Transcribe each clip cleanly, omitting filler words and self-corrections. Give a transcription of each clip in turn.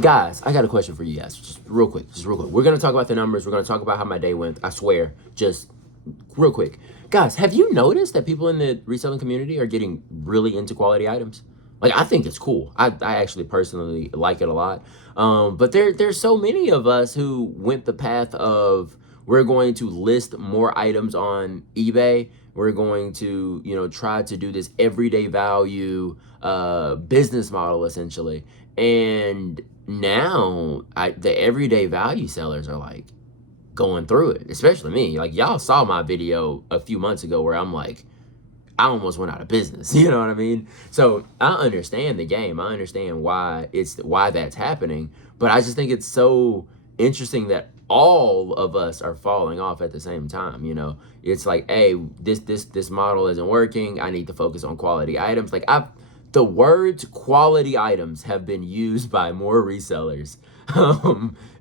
Guys, I got a question for you guys. Just real quick. We're going to talk about the numbers. We're going to talk about how my day went. I swear. Just real quick. Guys, have you noticed that people in the reselling community are getting really into quality items? Like, I think it's cool. I actually personally like it a lot. But there's so many of us who went the path of we're going to list more items on eBay. We're going to, try to do this everyday value business model essentially. And now the everyday value sellers are like going through it, especially me. Like, y'all saw my video a few months ago where I'm like, I almost went out of business. You know what I mean? So I understand the game. I understand why that's happening. But I just think it's so interesting that all of us are falling off at the same time. It's like, hey, this model isn't working. I need to focus on quality items. Like, the words quality items have been used by more resellers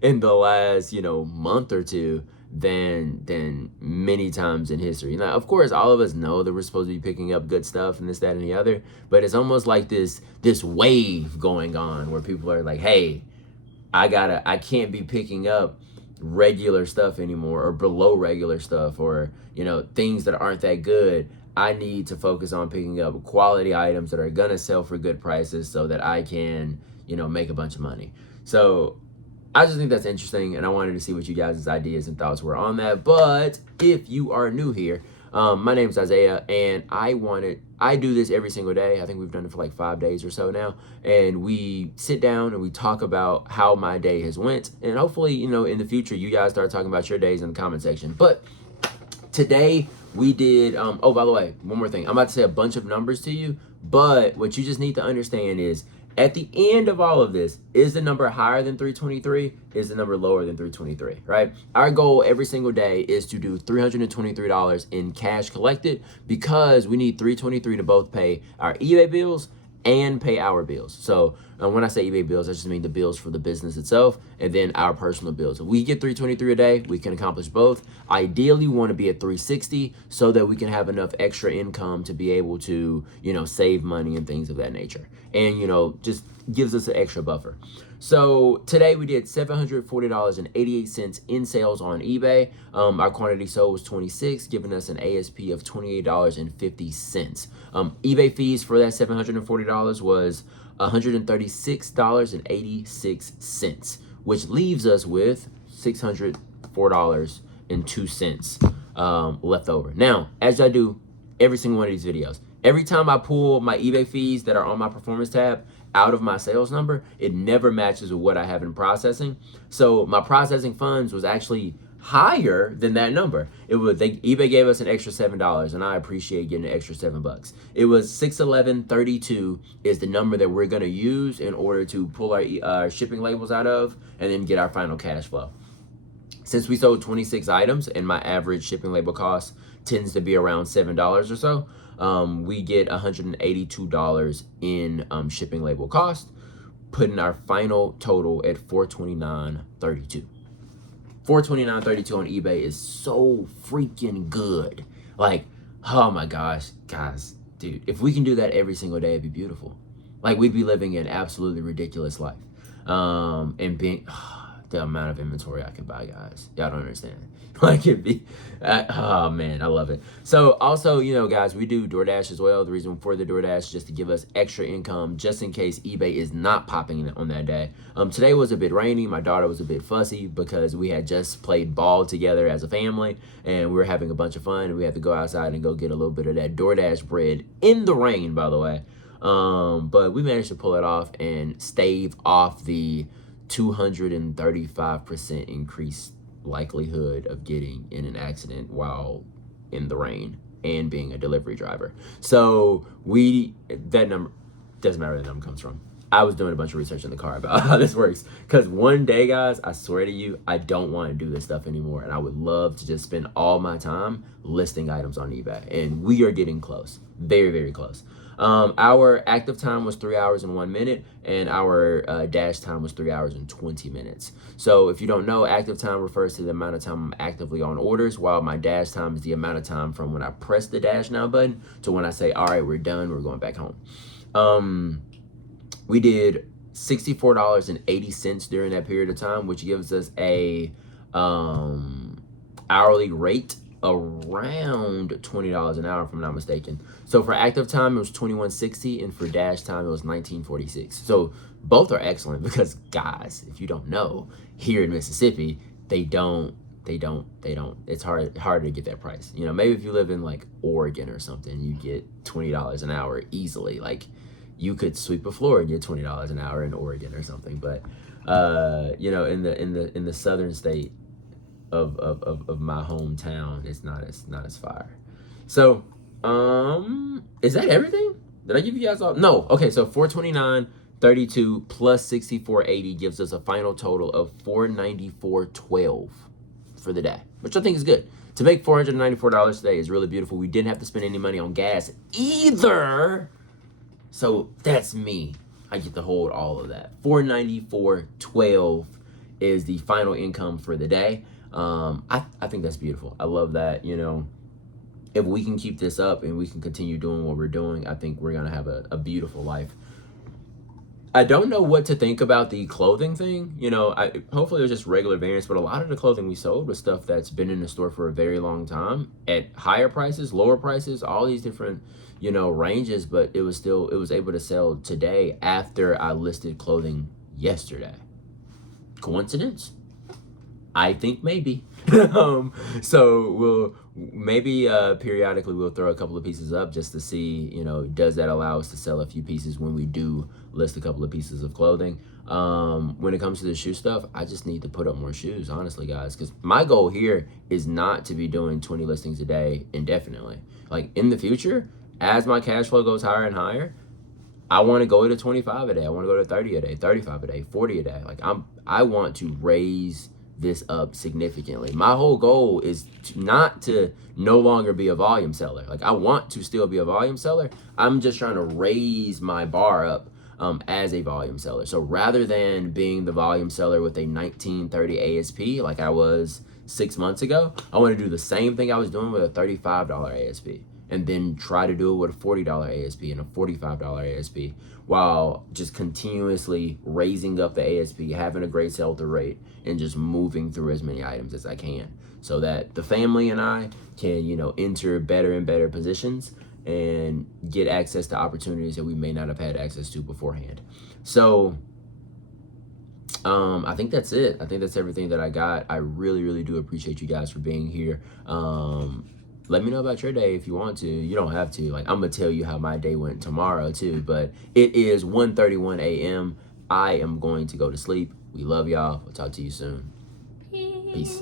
in the last, month or two than many times in history. Now, of course, all of us know that we're supposed to be picking up good stuff and this, that, and the other, but it's almost like this wave going on where people are like, hey, I can't be picking up regular stuff anymore, or below regular stuff, or things that aren't that good. I need to focus on picking up quality items that are gonna sell for good prices so that I can make a bunch of money. So I just think that's interesting, and I wanted to see what you guys' ideas and thoughts were on that. But if you are new here, my name is Isaiah, and I do this every single day. I think we've done it for like 5 days or so now, and we sit down and we talk about how my day has went, and hopefully, in the future, you guys start talking about your days in the comment section. But today we did, oh, by the way, one more thing. I'm about to say a bunch of numbers to you, but what you just need to understand is, at the end of all of this, is the number higher than 323? Is the number lower than 323, right? Our goal every single day is to do $323 in cash collected, because we need 323 to both pay our eBay bills and pay our bills. So when I say eBay bills, I just mean the bills for the business itself, and then our personal bills. If we get 323 a day, we can accomplish both. Ideally, we want to be at 360 so that we can have enough extra income to be able to, save money and things of that nature. And, just gives us an extra buffer. So today we did $740.88 in sales on eBay. Our quantity sold was 26, giving us an ASP of $28.50. eBay fees for that $740 was $136.86, which leaves us with $604.02 left over. Now, as I do every single one of these videos, every time I pull my eBay fees that are on my performance tab out of my sales number, it never matches with what I have in processing. So my processing funds was actually higher than that number. eBay gave us an extra $7, and I appreciate getting an extra $7. It was $611.32 is the number that we're gonna use in order to pull our shipping labels out of, and then get our final cash flow. Since we sold 26 items and my average shipping label cost tends to be around $7 or so, we get $182 in shipping label cost, putting our final total at $429.32. $429.32 on eBay is so freaking good. Like, oh my gosh, guys, dude, if we can do that every single day, it'd be beautiful. Like, we'd be living an absolutely ridiculous life. And being the amount of inventory I can buy, guys, y'all don't understand. Like, it'd be, oh man, I love it. So also, guys, we do DoorDash as well. The reason for the DoorDash is just to give us extra income, just in case eBay is not popping on that day. Today was a bit rainy. My daughter was a bit fussy because we had just played ball together as a family, and we were having a bunch of fun, and we had to go outside and go get a little bit of that DoorDash bread in the rain, by the way. But we managed to pull it off and stave off the 235% increase likelihood of getting in an accident while in the rain and being a delivery driver. So that number, doesn't matter where the number comes from. I was doing a bunch of research in the car about how this works, because one day, guys, I swear to you, I don't want to do this stuff anymore, and I would love to just spend all my time listing items on eBay, and we are getting close, very, very close. Our active time was 3 hours and 1 minute, and our dash time was 3 hours and 20 minutes. So if you don't know, active time refers to the amount of time I'm actively on orders, while my dash time is the amount of time from when I press the dash now button to when I say, all right, we're done, we're going back home. We did $64.80 during that period of time, which gives us a hourly rate around $20 an hour, if I'm not mistaken. So for active time, it was $21.60, and for dash time, it was $19.46. So both are excellent because, guys, if you don't know, here in Mississippi, they don't. It's harder to get that price. You know, maybe if you live in like Oregon or something, you get $20 an hour easily. Like, you could sweep a floor and get $20 an hour in Oregon or something. But you know, in the southern state of my hometown, it's not as fire. So is that everything? Did I give you guys all? No. Okay, so 429.32 plus 64.80 gives us a final total of 494.12 for the day, which I think is good. To make $494 today is really beautiful. We didn't have to spend any money on gas either. So that's me. I get to hold all of that. $494.12 is the final income for the day. I think that's beautiful. I love that. You know, if we can keep this up and we can continue doing what we're doing, I think we're gonna have a beautiful life. I don't know what to think about the clothing thing. You know, hopefully it was just regular variance, but a lot of the clothing we sold was stuff that's been in the store for a very long time at higher prices, lower prices, all these different, you know, ranges, but it was able to sell today after I listed clothing yesterday. Coincidence? I think maybe. So we'll maybe periodically we'll throw a couple of pieces up just to see, you know, does that allow us to sell a few pieces when we do list a couple of pieces of clothing. When it comes to the shoe stuff, I just need to put up more shoes, honestly, guys, because my goal here is not to be doing 20 listings a day indefinitely. Like, in the future, as my cash flow goes higher and higher, I want to go to 25 a day. I want to go to 30 a day, 35 a day, 40 a day. Like, I want to raise this up significantly. My whole goal is not to no longer be a volume seller. Like, I want to still be a volume seller. I'm just trying to raise my bar up as a volume seller. So rather than being the volume seller with a $19.30 ASP like I was 6 months ago, I want to do the same thing I was doing with a $35 ASP, and then try to do it with a $40 ASP and a $45 ASP, while just continuously raising up the ASP, having a great sell-through rate, and just moving through as many items as I can, so that the family and I can, you know, enter better and better positions and get access to opportunities that we may not have had access to beforehand. So I think that's it. I think that's everything that I got. I really, really do appreciate you guys for being here. Let me know about your day if you want to. You don't have to. Like, I'm going to tell you how my day went tomorrow too, but it is 1:31 a.m. I am going to go to sleep. We love y'all. We'll talk to you soon. Peace.